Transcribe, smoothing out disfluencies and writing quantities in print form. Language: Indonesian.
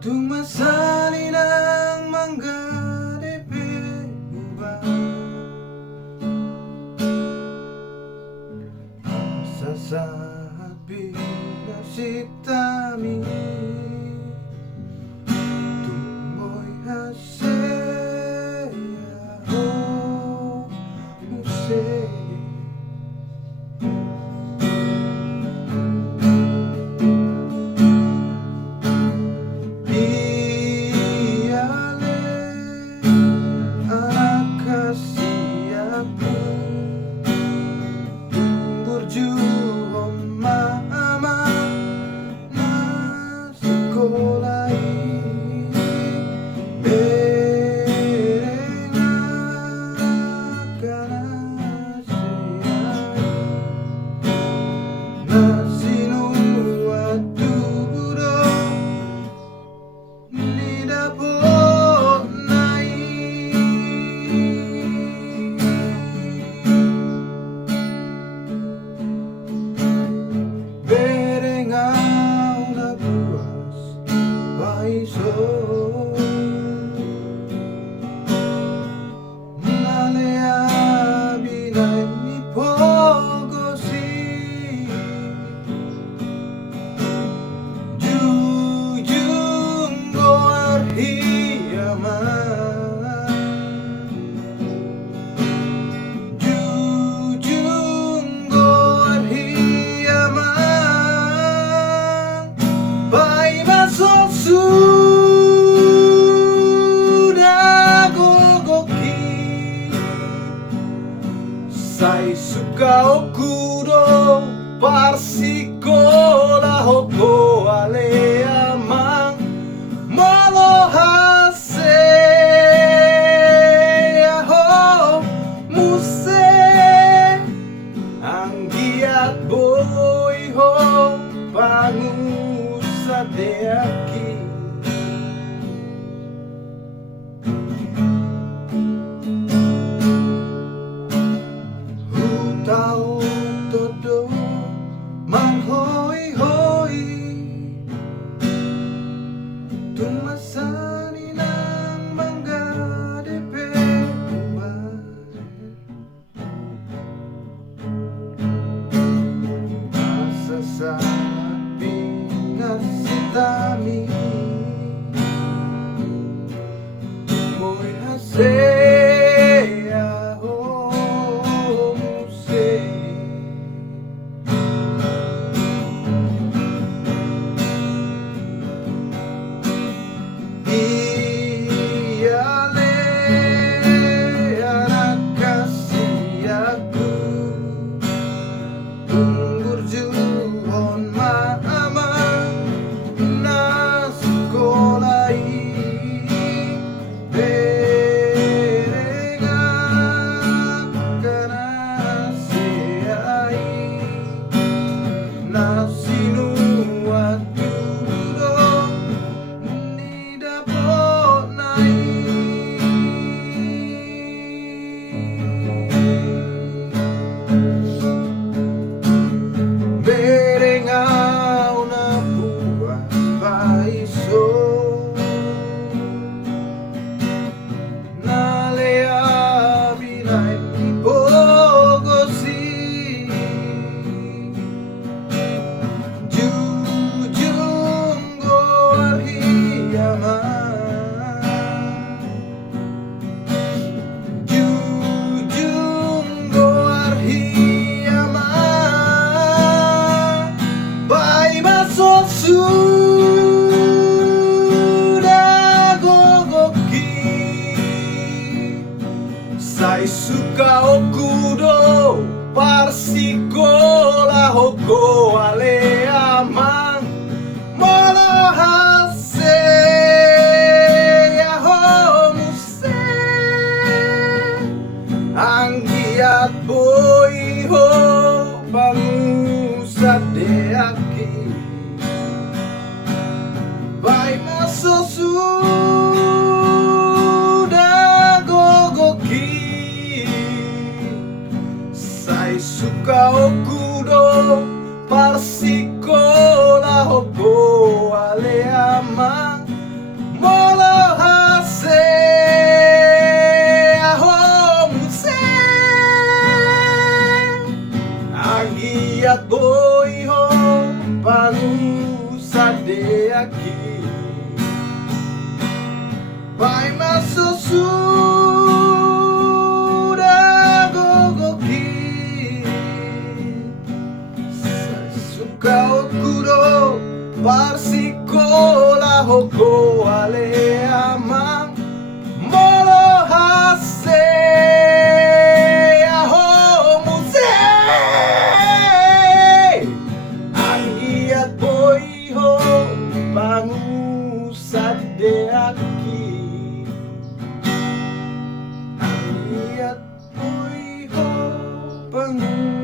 Tumasali ng mangga depe ubah sa sabi na sitami tumoy haseya ho muse Sai suka okuro parsikola hoko ale amang malohase aho muse anggiat boy ho pangusa deaki tao todo man hoi hoi tumasani ng mangga depe ubah masasabi na sitami mo'y hase Sai suka okudo parsikola hoko ale amang malohase aho muse anggiat boy ho bangusa deaki bai masosu suka okudo parsikola hoko ale amang deaki Pai maso sudah gogoki Sai suka okuro Parsikola hoko ale amang Molo hase aho muse Anggiat boiho pangusad deaki Anggiat boiho pangusad